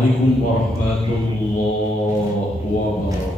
Assalamualaikum warahmatullahi wabarakatuh.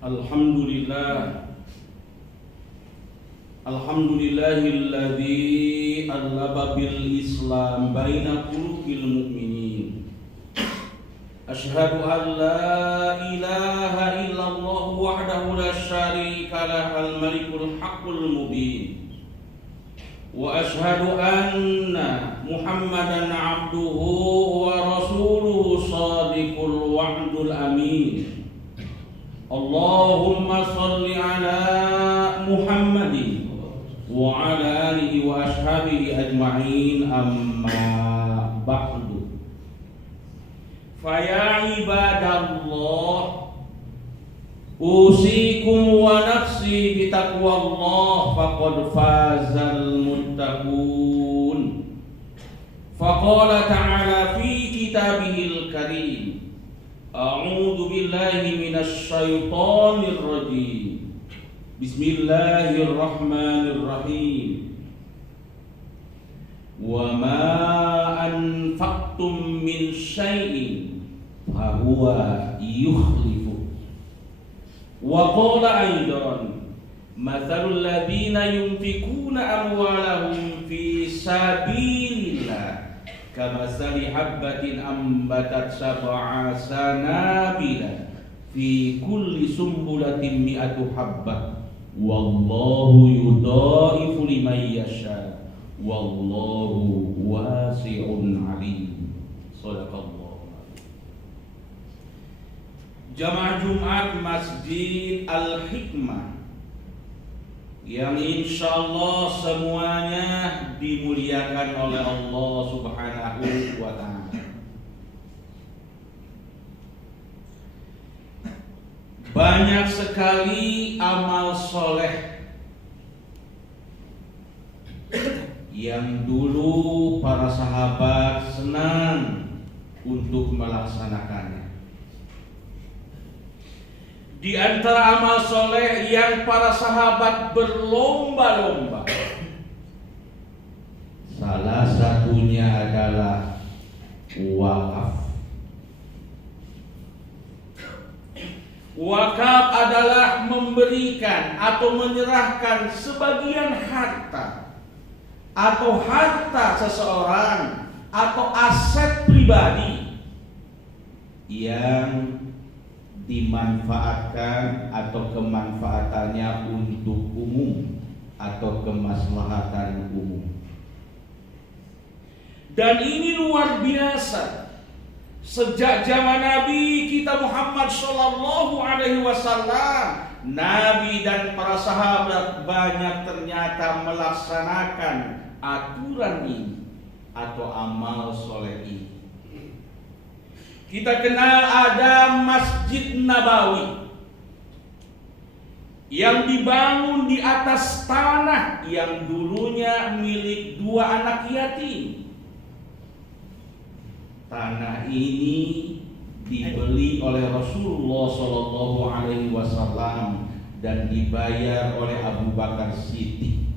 Alhamdulillahilladzi allaba bil Islam baina qulubil mu'minin. Asyhadu an la ilaha illallah wahdahu la syarika lah al-malikul haqqul mubin. Wa asyhadu anna Muhammadan abduhu wa rasuluhu shadiqul wa'dul amin. Allahumma shalli ala Muhammadin wa ala alihi wa ashabihi ajma'in, amma ba'du. Faya ibadallah, usikum wa nafsi bitaqwallah, faqad fazal muttaqun. Faqala ta'ala fi kitabihil karim, a'udzu billahi minasy syaithanir rajim. Bismillahirrahmanirrahim. Wa ma anfaqtum min syai'in fahuwa yukhlifu. Wa qala aidan, mathalul ladzina yunfikuna amwalahum fi sabilillah kamathali habbatin ambatat sab'a sanabila fi kulli sumbulatin mi'atu habbah. Wallahu yudhaifu liman yasha, wallahu wasi'un alim. Shadaqallah. Jamaah Jumat Masjid Al-Hikmah yang insyaallah semuanya dimuliakan oleh Allah Subhanahu wa ta'ala. Banyak sekali amal soleh yang dulu para sahabat senang untuk melaksanakannya. Di antara amal soleh yang para sahabat berlomba-lomba, salah satunya adalah wakaf. Wakaf adalah memberikan atau menyerahkan sebagian harta atau harta seseorang atau aset pribadi yang dimanfaatkan atau kemanfaatannya untuk umum atau kemaslahatan umum. Dan ini luar biasa. Sejak zaman Nabi kita Muhammad Sallallahu Alaihi Wasallam, Nabi dan para sahabat banyak ternyata melaksanakan aturan ini atau amal soleh ini. Kita kenal ada Masjid Nabawi yang dibangun di atas tanah yang dulunya milik dua anak yatim. Tanah ini dibeli oleh Rasulullah Shallallahu Alaihi Wasallam dan dibayar oleh Abu Bakar Siddiq,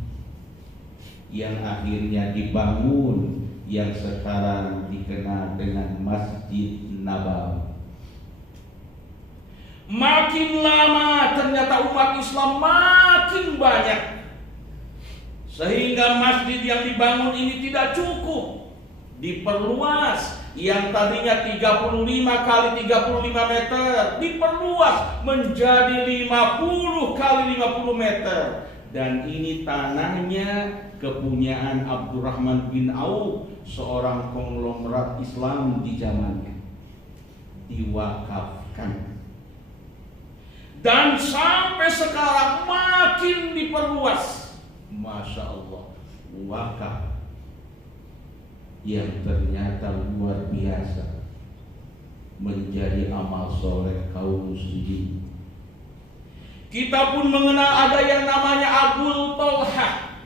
yang akhirnya dibangun yang sekarang dikenal dengan Masjid Nabawi. Makin lama ternyata umat Islam makin banyak, sehingga masjid yang dibangun ini tidak cukup, diperluas. Yang tadinya 35 kali 35 meter diperluas menjadi 50 kali 50 meter. Dan ini tanahnya kepunyaan Abdurrahman bin Auf, seorang konglomerat Islam di zamannya. Diwakafkan. Dan sampai sekarang makin diperluas. Masya Allah, wakaf yang ternyata luar biasa menjadi amal soleh kaum muslimin. Kita pun mengenal ada yang namanya Abu Tolha.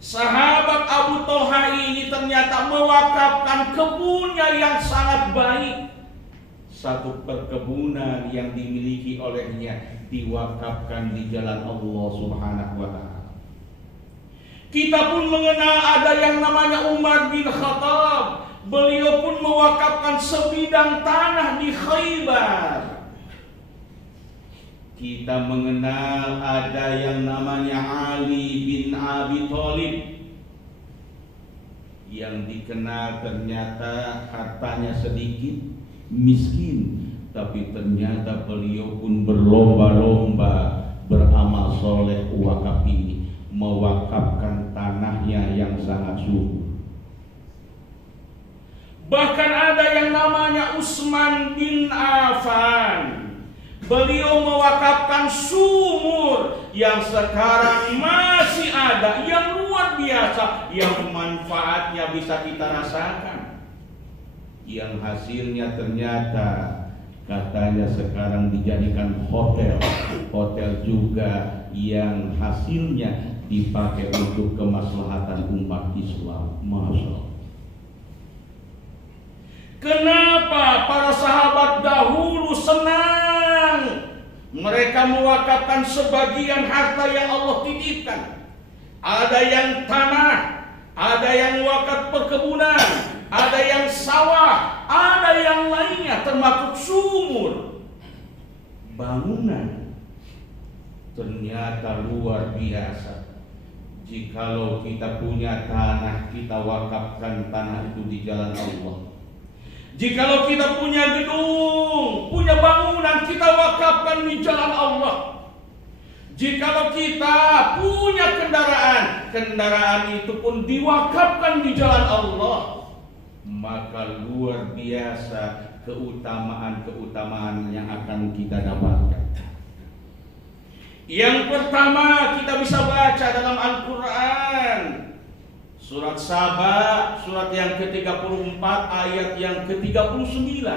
Sahabat Abu Tolha ini ternyata mewakafkan kebunnya yang sangat baik. Satu perkebunan yang dimiliki olehnya diwakafkan di jalan Allah Subhanahu wa ta'ala. Kita pun mengenal ada yang namanya Umar bin Khattab. Beliau pun mewakafkan sebidang tanah di Khaybar. Kita mengenal ada yang namanya Ali bin Abi Thalib, yang dikenal ternyata hartanya sedikit, miskin, tapi ternyata beliau pun berlomba-lomba beramal soleh wakaf ini, mewakafkan tanahnya yang sangat subur. Bahkan ada yang namanya Utsman bin Affan, beliau mewakafkan sumur yang sekarang masih ada, yang luar biasa, yang manfaatnya bisa kita rasakan, yang hasilnya ternyata katanya sekarang dijadikan hotel juga, yang hasilnya dipakai untuk kemaslahatan umat Islam. Masya Allah. Kenapa para sahabat dahulu senang? Mereka mewakafkan sebagian harta yang Allah titipkan. Ada yang tanah, ada yang wakaf perkebunan, ada yang sawah, ada yang lainnya termasuk sumur, bangunan. Ternyata luar biasa. Jikalau kita punya tanah, kita wakafkan tanah itu di jalan Allah. Jikalau kita punya gedung, punya bangunan, kita wakafkan di jalan Allah. Jikalau kita punya kendaraan itu pun diwakafkan di jalan Allah. Maka luar biasa keutamaan yang akan kita dapatkan. Yang pertama kita bisa baca dalam Al-Quran, surat Saba, surat yang ke-34, ayat yang ke-39.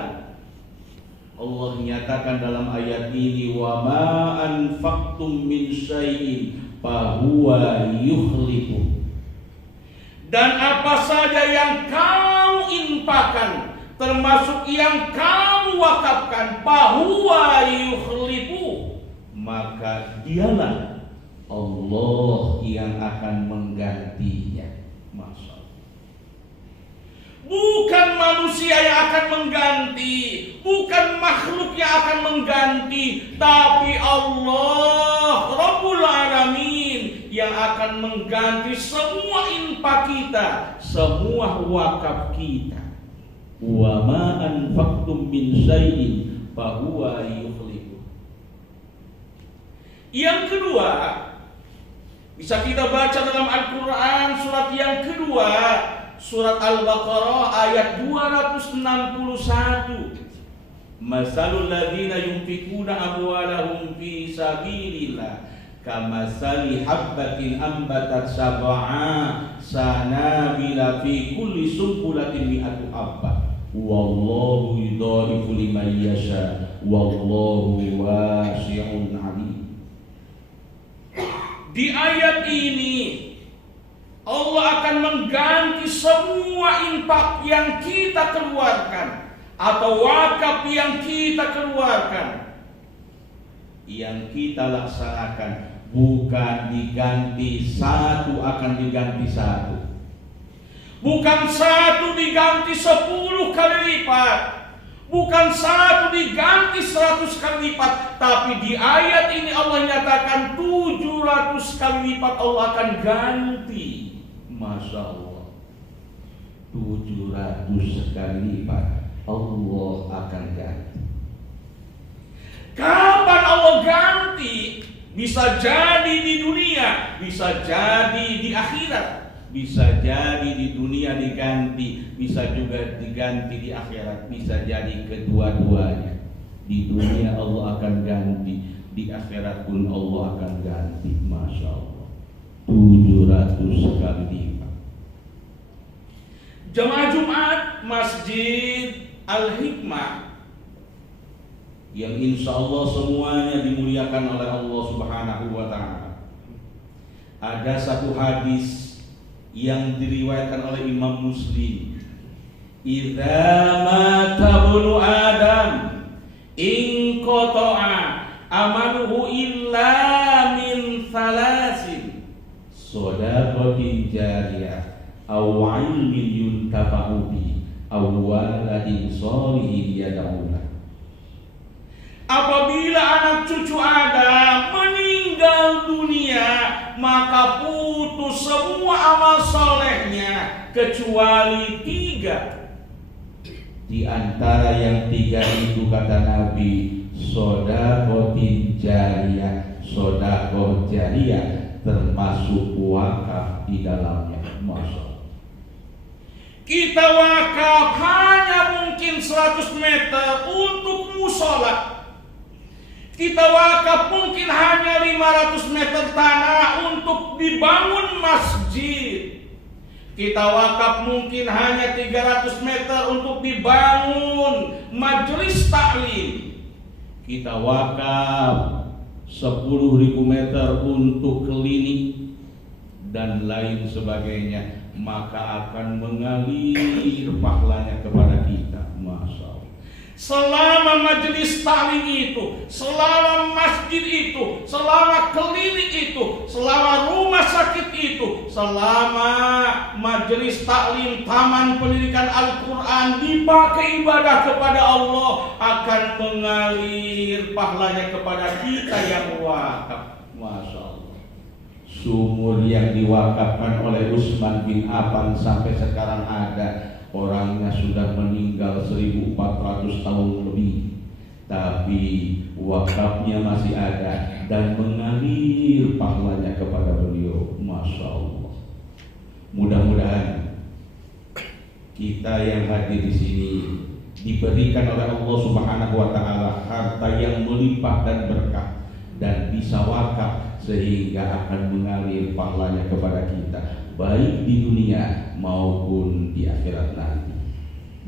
Allah nyatakan dalam ayat ini, wa ma anfaqtum min syai'in fahuwa yukhlifu. Dan apa saja yang kamu infakkan, termasuk yang kamu wakafkan, fahuwa yukhlifu, maka dialah Allah yang akan menggantinya. Bukan manusia yang akan mengganti, bukan makhluk yang akan mengganti, tapi Allah Rabbul Alamin yang akan mengganti semua infak kita, semua wakaf kita. Wa ma anfaqtum min syai'in fahuwa yukhlifu. Yang kedua, bisa kita baca dalam Al-Quran surat yang kedua, surat Al-Baqarah ayat 261. Masalul ladzina yunfikuna amwalahum fi sabilillah kamasali habbatin ambatat sab'a sanabila fi kulli sumbulatin mi'atu habbah wallahu yudhaifu liman yasha wallahu wasi'un 'alim. Di ayat ini Allah akan mengganti semua infak yang kita keluarkan atau wakaf yang kita keluarkan, yang kita laksanakan, bukan diganti satu akan diganti satu, bukan satu diganti 10 kali lipat, bukan satu diganti 100 kali lipat, tapi di ayat ini Allah nyatakan 700 kali lipat Allah akan ganti. Masya Allah, 700 kali lipat Allah akan ganti. Kapan Allah ganti? Bisa jadi di dunia, bisa jadi di akhirat. Bisa jadi di dunia diganti, bisa juga diganti di akhirat, bisa jadi kedua-duanya. Di dunia Allah akan ganti, di akhirat pun Allah akan ganti. Masya Allah, 700 kali lipat. Jamaah Jumat Masjid Al-Hikmah yang insya Allah semuanya dimuliakan oleh Allah Subhanahu wa Ta'ala. Ada satu hadis yang diriwayatkan oleh Imam Muslim. Idza mata ibnu Adam inqata'a amaluhu illa min thalasin shadaqatin jariyah aw 'ilmin yuntafa'u bihi aw waladin shalihin yad'u lahu. Apabila anak cucu Adam meninggal dunia, maka putus semua amal solehnya kecuali 3. Di antara yang 3 itu kata Nabi, sodakotin jariyah. Sodakoh jariyah termasuk wakaf di dalamnya. Masya Allah. Kita wakaf hanya mungkin 100 meter untuk musola. Kita wakaf mungkin hanya 500 meter tanah untuk dibangun masjid. Kita wakaf mungkin hanya 300 meter untuk dibangun majelis taklim. Kita wakaf 10.000 meter untuk klinik dan lain sebagainya, maka akan mengalir pahalanya kepada kita. Masya Allah. Selama majelis taklim itu, selama masjid itu, selama klinik itu, selama rumah sakit itu, selama majelis taklim, taman pendidikan Al-Quran dipakai ibadah kepada Allah, akan mengalir pahalanya kepada kita yang wakaf. Masya Allah. Sumur yang diwakafkan oleh Utsman bin Affan sampai sekarang ada. Orangnya sudah meninggal 1400 tahun lebih, tapi wakafnya masih ada dan mengalir pahalanya kepada beliau. Masya Allah. Mudah-mudahan kita yang hadir di sini diberikan oleh Allah Subhanahu wa Ta'ala harta yang melimpah dan berkah dan bisa wakaf sehingga akan mengalir pahalanya kepada kita baik di dunia maupun di akhirat nanti.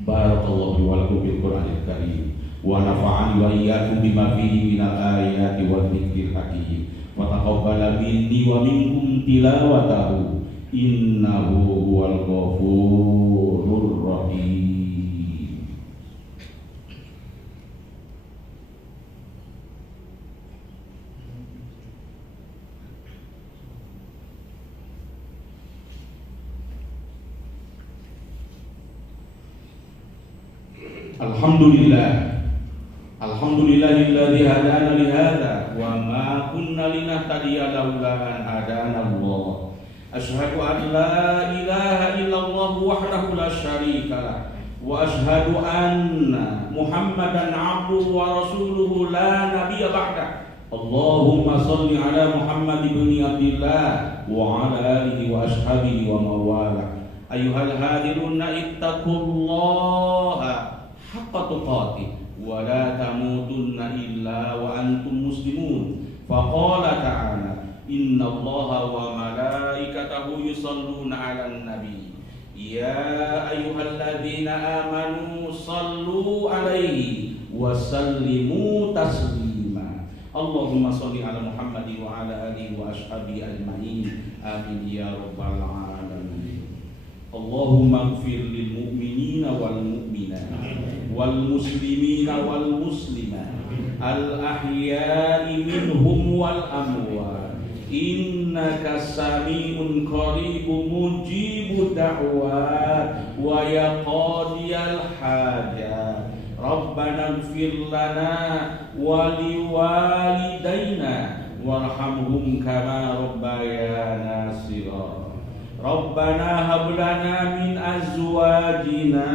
Barakallahu wa lakum bil Qur'anil Karim wa nafa'ani wa iyyakum bima fihi minal ayati wal dzikril hakim wa taqabbala minni wa minkum tilawatahu innahu huwal ghafurur rahim. Alhamdulillahilladzi hadana li hadza wa ma kunna linahtadiya laula an hadana Allah. Asyhadu an la ilaha illallah wahdahu la syarika lah wa asyhadu anna Muhammadan abduhu wa rasuluhu la nabiyya ba'dah. Allahumma shalli ala Muhammad ibn Abdillah wa ala alihi wa ashabihi wa mawala. Ayyuhal hadiruna ittaqullaha haqqa tuqatih wa la tamutunna illa wa antum muslimun. Faqala ta'ala innallaha wa malaikatahu yusalluna 'alan nabi ya ayyuhalladzina amanu sallu 'alaihi wa sallimu taslima. Allahumma shalli 'ala Muhammadin wa 'ala alihi wa ashabihi ajma'in. Amin ya rabbal alamin. Allahumma ighfir lil mu'minina wal mu'minat wal muslimina wal muslimat al ahya'i minhum wal amwat innaka sami'un qaribun mujibud da'wat wa yaqadiyal hajat. Rabbana ighfir lana wa liwalidayna warhamhum kama rabbayana shighara. Rabbana hab lana min azwajina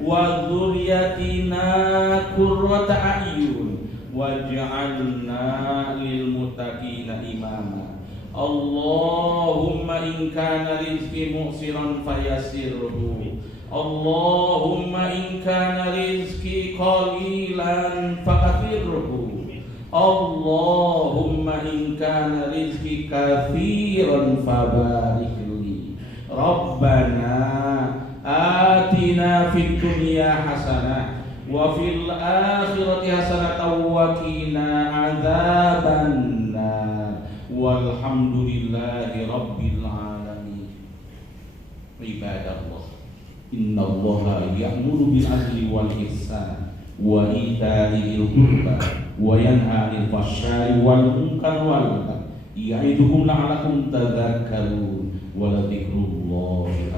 wa dzurriyyatina qurrata a'yun waj'alna lil muttaqina imama. Allahumma in kana rizqi mu'siran fayassirhu. Allahumma in kana rizqi qalilan fakathirhu. Allahumma in kana rizqi kathiran fabarik li. Rabbana atina fid dunya hasanah wa fil akhirati hasanatan wa qina adzabannar. Walhamdulillahi rabbil alamin. Ibadallah, innallaha ya'muru bil adli wal ihsan wa ita'i dzil qurba wa yanha 'anil fahsya'i wal munkar wal baghi ya'idukum la'allakum tadhakkarun wa la dzikrullahi